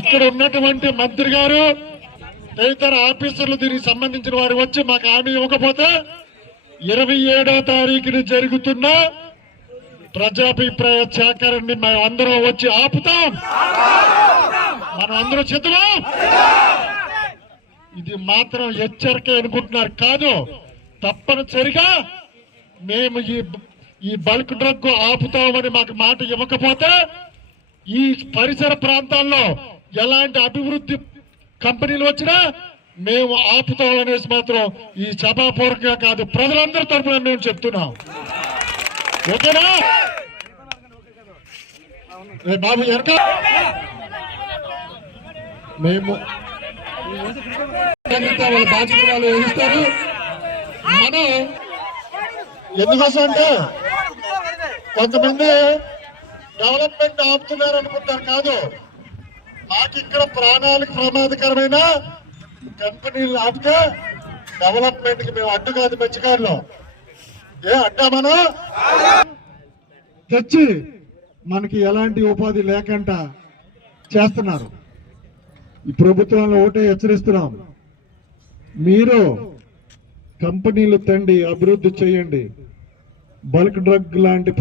ఇక్కడ ఉన్నటువంటి మంత్రి గారు తదితర ఆఫీసర్లు దీనికి సంబంధించిన వారు వచ్చి మాకు హామీ ఇవ్వకపోతే 27వ తారీఖున జరుగుతున్న ప్రజాభిప్రాయ సేకరణని మేము అందరం వచ్చి ఆపుతాం. మనం అందరం సిద్ధమా? ఇది మాత్రం హెచ్చరిక అనుకుంటున్నారు కాదు, తప్పనిసరిగా మేము ఈ బల్క్ డ్రగ్ ఆపుతామని మాకు మాట ఇవ్వకపోతే ఈ పరిసర ప్రాంతాల్లో ఎలాంటి అభివృద్ధి కంపెనీలు వచ్చినా మేము ఆపుతామనేసి మాత్రం ఈ సభాపూర్వకంగా కాదు ప్రజలందరి తరఫున మేము చెప్తున్నాం. ఓకేనా బాబు? ఎనక మేము వాళ్ళ బాధ్యత వాళ్ళు వహిస్తారు. మనం ఎందుకోసం అంటే కొంతమంది డెవలప్మెంట్ ఆపుతున్నారు అనుకుంటారు కాదు, మాకు ఇక్కడ ప్రాణాలకు ప్రమాదకరమైన కంపెనీలు ఆపితే డెవలప్మెంట్ కి మేము అడ్డు కాదు. మత్స్యకారులు అడ్డా మనం తెచ్చి మనకి ఎలాంటి ఉపాధి లేకుండా చేస్తున్నారు. ఈ ప్రభుత్వంలో ఒకటే హెచ్చరిస్తున్నాం, మీరు కంపెనీలు తండి అభివృద్ధి చేయండి, బల్క్ డ్రగ్ లాంటి